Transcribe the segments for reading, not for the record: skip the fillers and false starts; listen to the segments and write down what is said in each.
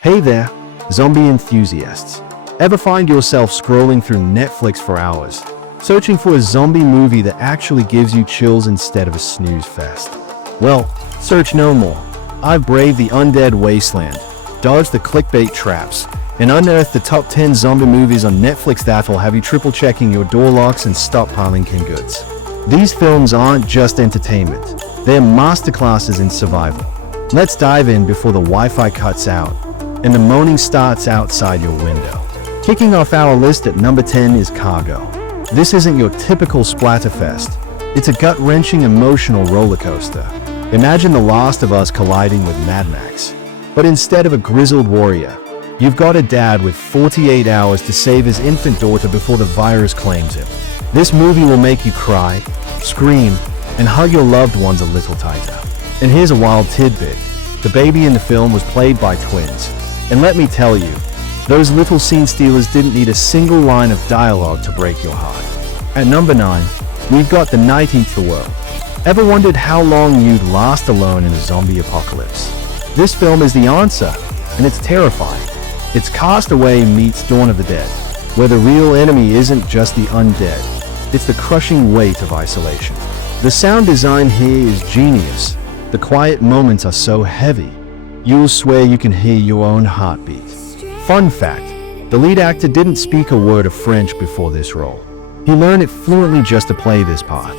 Hey there, zombie enthusiasts. Ever find yourself scrolling through Netflix for hours, searching for a zombie movie that actually gives you chills instead of a snooze fest? Well, search no more. I've braved the undead wasteland, dodged the clickbait traps, and unearthed the top 10 zombie movies on Netflix that'll have you triple checking your door locks and stockpiling canned goods. These films aren't just entertainment, they're masterclasses in survival. Let's dive in before the Wi-Fi cuts out and the moaning starts outside your window. Kicking off our list at number 10 is Cargo. This isn't your typical splatterfest. It's a gut-wrenching emotional roller coaster. Imagine The Last of Us colliding with Mad Max. But instead of a grizzled warrior, you've got a dad with 48 hours to save his infant daughter before the virus claims him. This movie will make you cry, scream, and hug your loved ones a little tighter. And here's a wild tidbit. The baby in the film was played by twins. And let me tell you, those little scene stealers didn't need a single line of dialogue to break your heart. At number 9, we've got The Night Eats the World. Ever wondered how long you'd last alone in a zombie apocalypse? This film is the answer, and it's terrifying. It's Castaway meets Dawn of the Dead, where the real enemy isn't just the undead, it's the crushing weight of isolation. The sound design here is genius. The quiet moments are so heavy, you'll swear you can hear your own heartbeat. Fun fact, the lead actor didn't speak a word of French before this role. He learned it fluently just to play this part.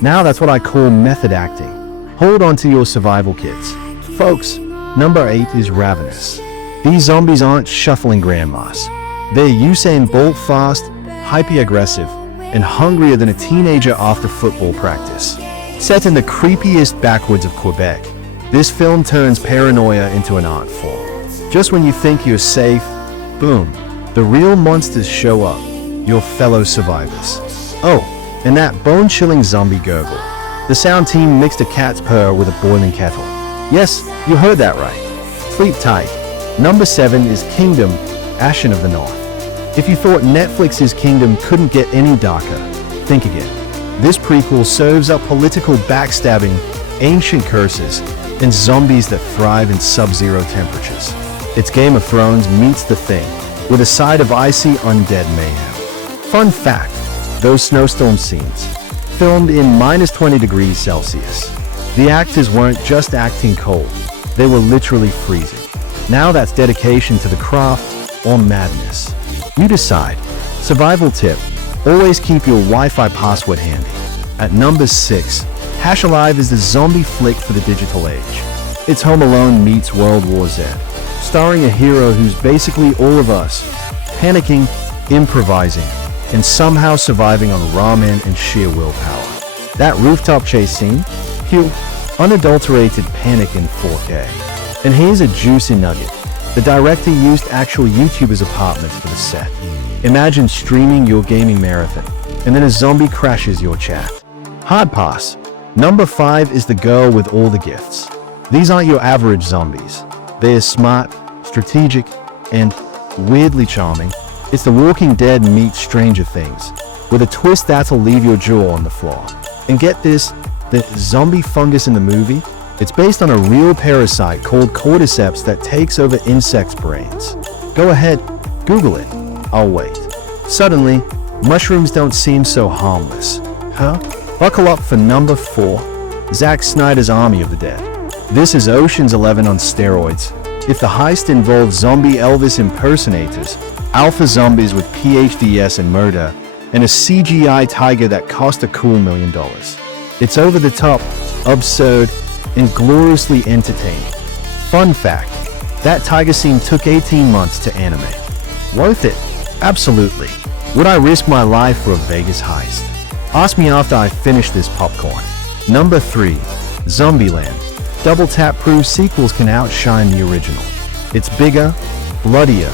Now that's what I call method acting. Hold on to your survival kits. Folks, number 8 is Ravenous. These zombies aren't shuffling grandmas. They're Usain Bolt fast, hyper-aggressive, and hungrier than a teenager after football practice. Set in the creepiest backwoods of Quebec, this film turns paranoia into an art form. Just when you think you're safe, boom, the real monsters show up, your fellow survivors. Oh, and that bone-chilling zombie gurgle. The sound team mixed a cat's purr with a boiling kettle. Yes, you heard that right. Sleep tight. Number 7 is Kingdom, Ashen of the North. If you thought Netflix's Kingdom couldn't get any darker, think again. This prequel serves up political backstabbing, ancient curses, and zombies that thrive in sub-zero temperatures. It's Game of Thrones meets The Thing, with a side of icy undead mayhem. Fun fact, those snowstorm scenes, filmed in minus 20 degrees Celsius. The actors weren't just acting cold, they were literally freezing. Now that's dedication to the craft or madness. You decide. Survival tip, always keep your Wi-Fi password handy. At number 6, Hash Alive is the zombie flick for the digital age. It's Home Alone meets World War Z, starring a hero who's basically all of us, panicking, improvising, and somehow surviving on ramen and sheer willpower. That rooftop chase scene? Pure, unadulterated panic in 4K. And here's a juicy nugget. The director used actual YouTubers' apartments for the set. Imagine streaming your gaming marathon, and then a zombie crashes your chat. Hard pass. Number 5 is The Girl with All the Gifts. These aren't your average zombies. They're smart, strategic, and weirdly charming. It's The Walking Dead meets Stranger Things, with a twist that'll leave your jaw on the floor. And get this, the zombie fungus in the movie, it's based on a real parasite called cordyceps that takes over insects' brains. Go ahead, Google it. I'll wait. Suddenly, mushrooms don't seem so harmless. Huh? Buckle up for number 4, Zack Snyder's Army of the Dead. This is Ocean's 11 on steroids. If the heist involved zombie Elvis impersonators, alpha zombies with PhDs and murder, and a CGI tiger that cost a cool $1 million. It's over the top, absurd, and gloriously entertaining. Fun fact, that tiger scene took 18 months to animate. Worth it? Absolutely. Would I risk my life for a Vegas heist? Ask me after I finish this popcorn. Number 3, Zombieland. Double tap proves sequels can outshine the original. It's bigger, bloodier,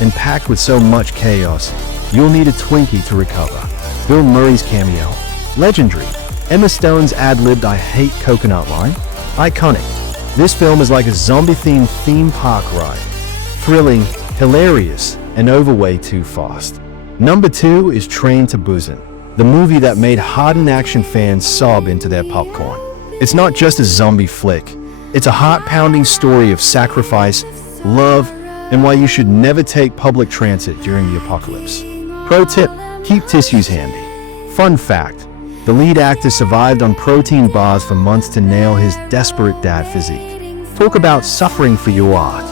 and packed with so much chaos, you'll need a Twinkie to recover. Bill Murray's cameo, legendary. Emma Stone's ad-libbed "I hate coconut" line, iconic. This film is like a zombie-themed theme park ride. Thrilling, hilarious, and over way too fast. Number 2 is Train to Busan, the movie that made hardened action fans sob into their popcorn. It's not just a zombie flick, it's a heart-pounding story of sacrifice, love, and why you should never take public transit during the apocalypse. Pro tip, keep tissues handy. Fun fact, the lead actor survived on protein bars for months to nail his desperate dad physique. Talk about suffering for your art.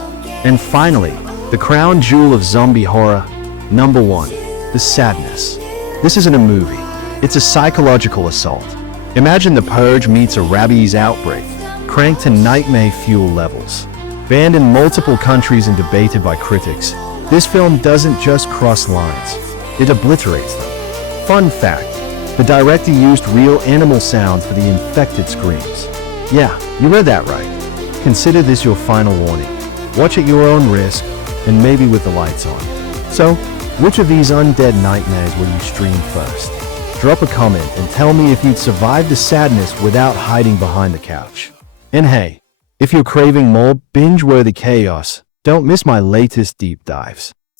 And finally, the crown jewel of zombie horror, number 1, the sadness. This isn't a movie, it's a psychological assault. Imagine The Purge meets a rabies outbreak, cranked to nightmare fuel levels. Banned in multiple countries and debated by critics, this film doesn't just cross lines, it obliterates them. Fun fact, the director used real animal sounds for the infected screams. Yeah, you read that right. Consider this your final warning. Watch at your own risk, and maybe with the lights on. So, which of these undead nightmares will you stream first? Drop a comment and tell me if you'd survive the sadness without hiding behind the couch. And hey, if you're craving more binge-worthy chaos, don't miss my latest deep dives.